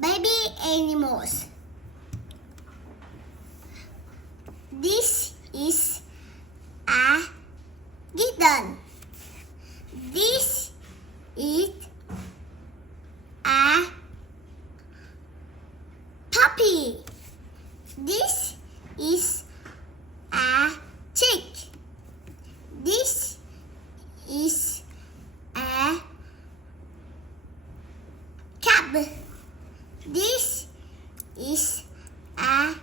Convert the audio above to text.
baby animals. This is a kitten. This is a puppy. This is a chick. This is a cab. This is a